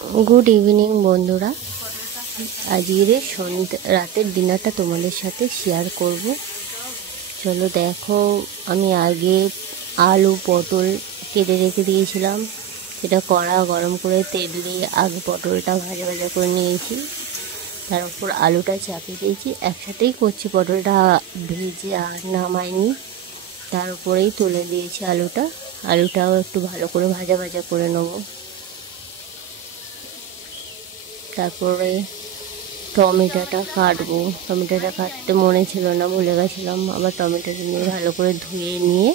Good evening बंधुरा आजके रातेर डिनारटा तुम्हारे साथे शेयर करब। चलो देखो आमी आगे आलू पटल केटे रेखे दिएछिलाम, सेटा कड़ा गरम करे तेल दिए आगे पटलटा भाजा भाजा करे निएछि, तार उपर आलूटा चापिয়ে दिएछि। एकसाथेई करछि, पटलटा भेजे आर नामाइनि, तार उपरेई तुले दिएछि आलूटा। आलूटाও একটু ভালো করে ভাজা ভাজা করে নেব। তারপরে টমেটোটা কাটবো। টমেটোটা কাটতে মনে ছিল না, ভুলে গেছিলাম। আবার টমেটোটা নিয়ে ভালো করে ধুয়ে নিয়ে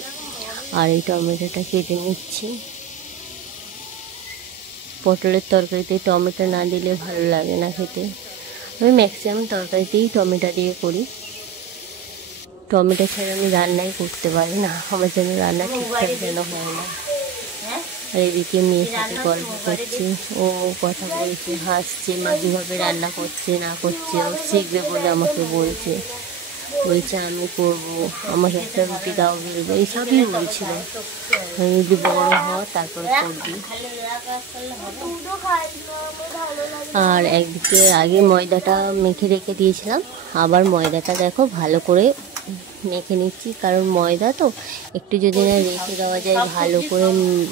আর এই টমেটোটা কেটে নিচ্ছি। পটলের তরকারিতে টমেটো না দিলে ভালো লাগে না খেতে। আমি ম্যাক্সিমাম তরকারিতেই টমেটো দিয়ে করি। টমেটো ছাড়া আমি রান্নাই করতে পারি না, আমার জন্য রান্না ঠিকঠাক যেন হয় না। আর এদিকে মেয়ের সাথে গল্প করছি, ও কথা বলছে, হাসছে, মা যেভাবে রান্না করছে না করছে ও শিখবে বলে আমাকে বলছে আমি করবো, আমাকে একটা রুটি দাও বেরোবো, এইসবই বলছিল। আমি যদি বড় হওয়া তারপরে করবি। আর একদিকে আগে ময়দাটা মেখে রেখে দিয়েছিলাম, আবার ময়দাটা দেখো ভালো করে মেখে নিচ্ছি। কারণ ময়দা তো একটু যদি না রেখে দেওয়া যায়, ভালো করে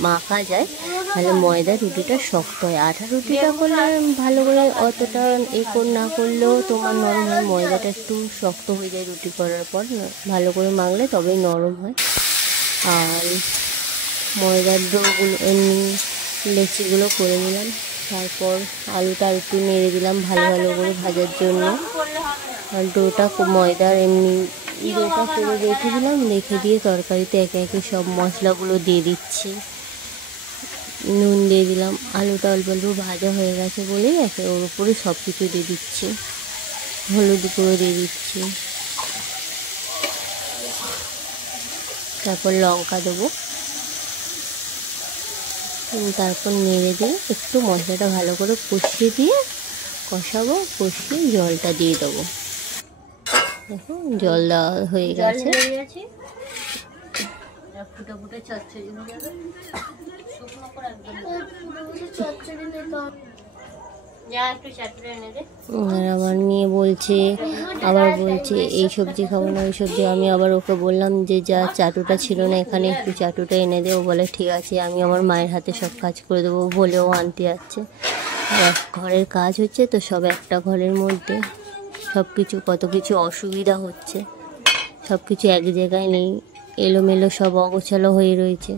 মাখা যায়, তাহলে ময়দা রুটিটা শক্ত হয়। আটা রুটিটা করলে ভালো করে অতটা না করলেও তোমার নরম হয়, ময়দাটা একটু শক্ত হয়ে যায় রুটি করার পর, ভালো করে মাখলে তবেই নরম হয়। আর ময়দার ডোগুলো এমনি লেচিগুলো করে নিলাম। তারপর আলুটা একটু নেড়ে দিলাম ভালো করে ভাজার জন্য। আর ডোটা ময়দার এমনি ডোটা করে রেখে দিলাম। রেখে দিয়ে তরকারিতে একে একে সব মশলাগুলো দিয়ে দিচ্ছি। নুন দিয়ে দিলাম। আলুটা অল্প অল্প ভাজা হয়ে গেছে বলেই একে ওর উপরে সব কিছু দিয়ে দিচ্ছি। হলুদ গুঁড়ো দিয়ে দিচ্ছি, তারপর লঙ্কা দেবো। তারপর নেড়ে দিয়ে একটু মশলাটা ভালো করে কষিয়ে দিয়ে কষাবো। কষিয়ে জলটা দিয়ে দেবো। দেখো জল দেওয়া হয়ে গেছে। আর আমার মেয়ে বলছে এই সবজি খাবো না, ওই সবজি। আমি আবার ওকে বললাম যে যা চাটুটা ছিল না এখানে, একটু চাটুটা এনে দে। ও বলে ঠিক আছে, আমি আমার মায়ের হাতে সব কাজ করে দেবো বলেও আনতে যাচ্ছে। ঘরের কাজ হচ্ছে তো, সব একটা ঘরের মধ্যে সব কিছু, কত কিছু অসুবিধা হচ্ছে, সব কিছু এক জায়গায় নেই, এলোমেলো সব অগোছালো হয়ে রয়েছে।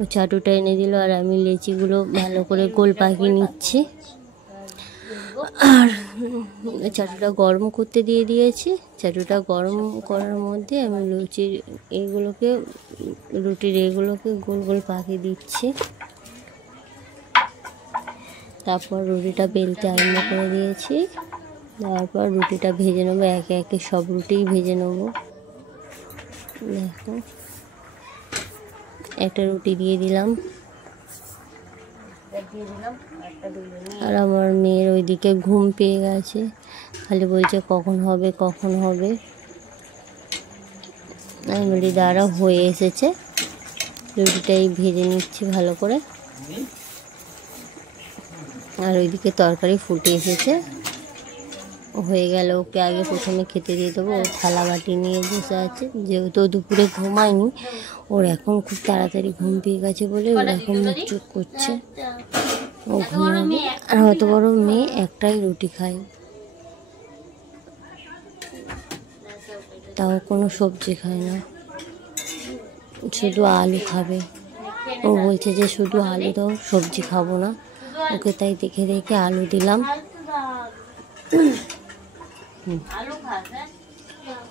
ও চাটুটা এনে দিল আর আমি লেচিগুলো ভালো করে গোল পাকিয়ে নিচ্ছি। আর চাটুটা গরম করতে দিয়ে দিয়েছি। চাটুটা গরম করার মধ্যে আমি রুটির এগুলোকে গোল গোল পাকিয়ে দিচ্ছি। তারপর রুটিটা বেলতে আরম্ভ করে দিয়েছি। তারপর রুটিটা ভেজে নেবো, একে একে সব রুটিই ভেজে নেবো। দেখো একটা রুটি দিয়ে দিলাম। আর আমার মেয়ের ওইদিকে ঘুম পেয়ে গেছে, খালি বলছে কখন হবে কখন হবে। আমি বলি দাঁড়া, হয়ে এসেছে। রুটিটাই ভেজে নিচ্ছি ভালো করে। আর ওইদিকে তরকারি ফুটে এসেছে, হয়ে গেল। ওকে আগে প্রথমে খেতে দিয়ে দেবো। ও থালা বাটি নিয়ে বসে আছে, যেহেতু দুপুরে ঘুমায়নি, ওর এখন খুব তাড়াতাড়ি ঘুম পেয়ে গেছে বলে ওর এখন মুখ চুপ করছে, ও ঘুমাবে। আর অত বড় মেয়ে একটাই রুটি খায়, তাও কোনো সবজি খায় না, শুধু আলু খাবে। ও বলছে যে শুধু আলু দাও, সবজি খাবো না। ওকে তাই দেখে দেখে আলু দিলাম।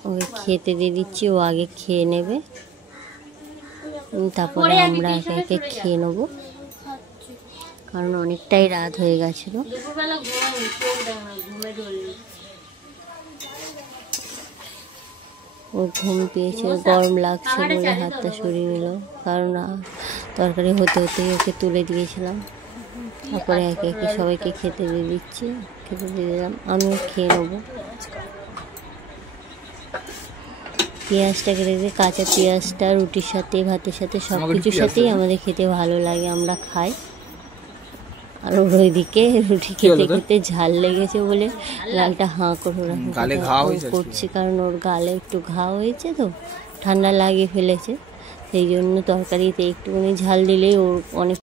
ওকে খেতে দিয়ে দিচ্ছি, ও আগে খেয়ে নেবে, তারপরে আমরা একে একে খেয়ে নেবো। কারণ অনেকটাই রাত হয়ে গেছিল। ও ঘুম পেয়েছে, গরম লাগছে বলে হাতটা সরিয়ে নিল। কারণ তরকারি হতে হতেই ওকে তুলে দিয়েছিলাম। তারপরে একে একে সবাইকে খেতে দিয়ে দিচ্ছি, খেতে দিয়ে দিলাম, আমিও খেয়ে নেবো। পেঁয়াজটা কেটে দিয়ে, কাঁচা পেঁয়াজটা রুটির সাথে ভাতের সাথে সব কিছুর সাথেই আমাদের খেতে ভালো লাগে, আমরা খাই। আর ওর ওইদিকে রুটি খেতে খেতে ঝাল লেগেছে বলে লালটা হাঁ করে করছে, কারণ ওর গালে একটু ঘা হয়েছে তো, ঠান্ডা লাগিয়ে ফেলেছে, সেই জন্য তরকারিতে একটুখানি ঝাল দিলেই ওর অনেক